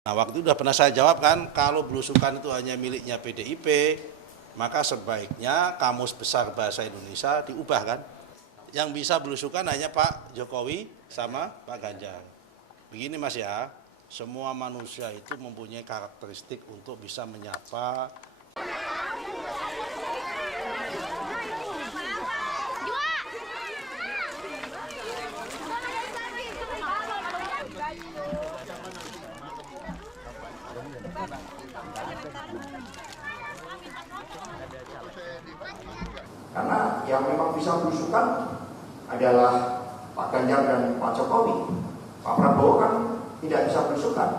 Nah, waktu itu sudah pernah saya jawab kan, kalau belusukan itu hanya miliknya PDIP, maka sebaiknya Kamus Besar Bahasa Indonesia diubah kan. Yang bisa belusukan hanya Pak Jokowi sama Pak Ganjar. Begini Mas ya, semua manusia itu mempunyai karakteristik untuk bisa menyapa. Karena yang memang bisa belusukan adalah Pak Ganjar dan Pak Jokowi. Pak Prabowo kan tidak bisa belusukan.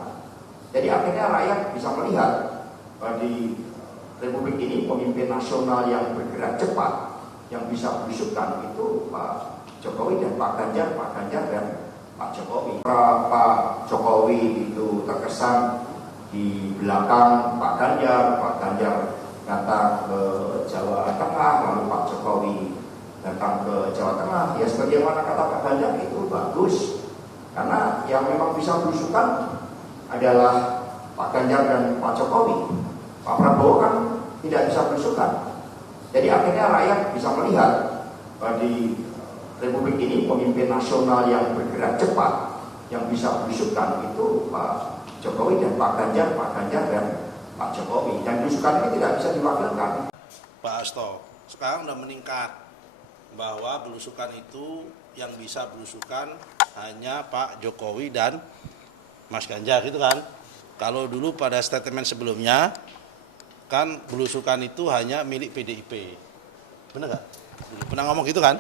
Jadi akhirnya rakyat bisa melihat bahwa di Republik ini pemimpin nasional yang bergerak cepat, yang bisa belusukan itu Pak Jokowi dan Pak Ganjar dan Pak Jokowi. Pak Jokowi itu terkesan di belakang Pak Ganjar datang ke Jawa Tengah, lalu Pak Jokowi datang ke Jawa Tengah. Ya sebagaimana kata Pak Ganjar itu bagus, karena yang memang bisa belusukan adalah Pak Ganjar dan Pak Jokowi. Pak Prabowo kan tidak bisa belusukan. Jadi akhirnya rakyat bisa melihat bahwa di Republik ini pemimpin nasional yang bergerak cepat, yang bisa belusukan itu Pak Jokowi dan Pak Ganjar dan Pak Jokowi. Dan belusukan ini tidak bisa diwakilkan. Pak Hasto, sekarang sudah meningkat bahwa belusukan itu yang bisa belusukan hanya Pak Jokowi dan Mas Ganjar gitu kan. Kalau dulu pada statement sebelumnya kan belusukan itu hanya milik PDIP. Benar nggak? Pernah ngomong gitu kan?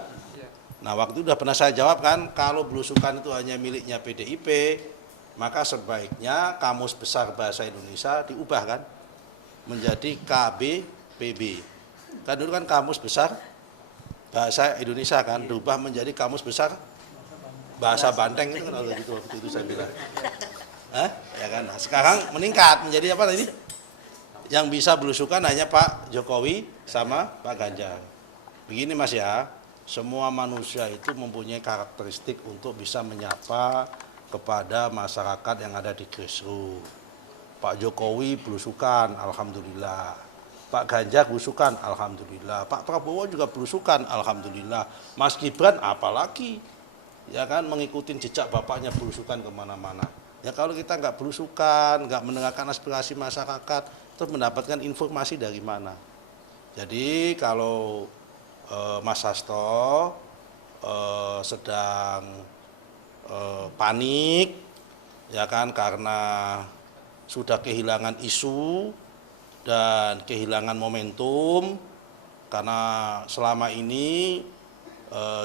Nah, waktu itu sudah pernah saya jawab kan, kalau belusukan itu hanya miliknya PDIP, maka sebaiknya Kamus Besar Bahasa Indonesia diubah kan menjadi KBPB. Kan dulu kan Kamus Besar Bahasa Indonesia kan diubah menjadi Kamus Besar Bahasa Banteng itu kan gitu waktu itu saya bilang. Ya kan. Nah, sekarang meningkat menjadi apa tadi? Yang bisa belusukan hanya Pak Jokowi sama Pak Ganjar. Begini Mas ya, semua manusia itu mempunyai karakteristik untuk bisa menyapa kepada masyarakat yang ada di grassroots. Pak Jokowi belusukan, alhamdulillah. Pak Ganjar belusukan, alhamdulillah. Pak Prabowo juga belusukan, alhamdulillah. Mas Gibran apalagi, ya kan, mengikuti jejak bapaknya belusukan kemana-mana. Ya kalau kita nggak belusukan, nggak mendengarkan aspirasi masyarakat, terus mendapatkan informasi dari mana? Jadi kalau Mas Hasto sedang panik, ya kan, karena sudah kehilangan isu dan kehilangan momentum, karena selama ini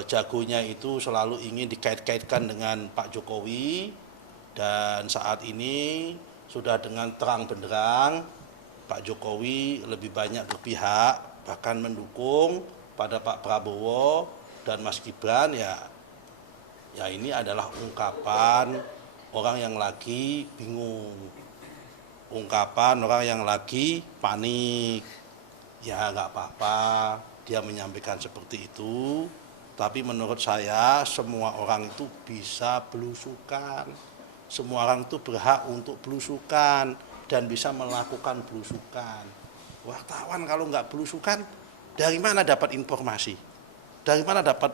jagonya itu selalu ingin dikait-kaitkan dengan Pak Jokowi, dan saat ini sudah dengan terang benderang Pak Jokowi lebih banyak berpihak, bahkan mendukung pada Pak Prabowo dan Mas Gibran. Ya ini adalah ungkapan orang yang lagi bingung, ungkapan orang yang lagi panik. Ya nggak apa-apa dia menyampaikan seperti itu, tapi menurut saya semua orang itu bisa belusukan, semua orang itu berhak untuk belusukan dan bisa melakukan belusukan. Wartawan kalau nggak belusukan, dari mana dapat informasi? Dari mana dapat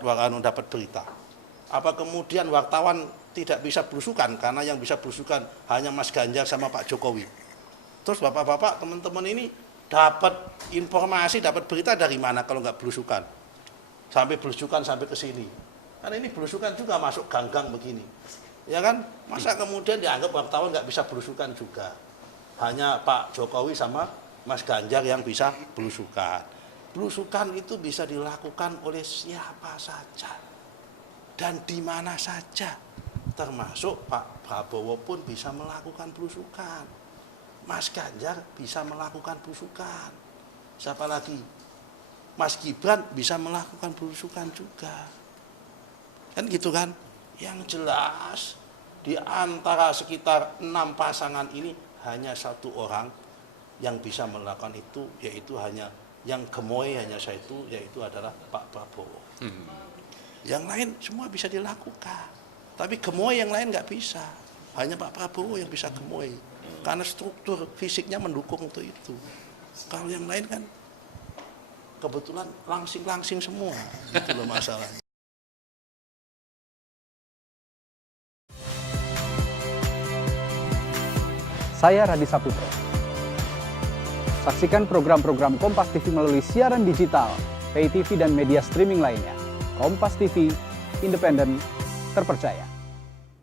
berita? Apa kemudian wartawan tidak bisa belusukan karena yang bisa belusukan hanya Mas Ganjar sama Pak Jokowi? Terus bapak-bapak, teman-teman ini dapat informasi, dapat berita dari mana kalau nggak belusukan? Sampai belusukan sampai ke sini. Karena ini belusukan juga masuk gang-gang begini. Ya kan? Masa kemudian dianggap wartawan nggak bisa belusukan juga? Hanya Pak Jokowi sama Mas Ganjar yang bisa belusukan. Belusukan itu bisa dilakukan oleh siapa saja dan di mana saja, termasuk Pak Prabowo pun bisa melakukan belusukan, Mas Ganjar bisa melakukan belusukan, siapa lagi? Mas Gibran bisa melakukan belusukan juga, kan gitu kan? Yang jelas di antara sekitar 6 pasangan ini hanya satu orang yang bisa melakukan itu, yaitu hanya yang gemoy hanya satu, yaitu adalah Pak Prabowo. Yang lain semua bisa dilakukan, tapi gemoy yang lain nggak bisa. Hanya Pak Prabowo yang bisa gemoy. Karena struktur fisiknya mendukung untuk itu. Kalau yang lain kan kebetulan langsing-langsing semua, itu loh masalahnya. Saya Radi Saputro. Saksikan program-program Kompas TV melalui siaran digital, pay TV dan media streaming lainnya. Kompas TV, independen, terpercaya.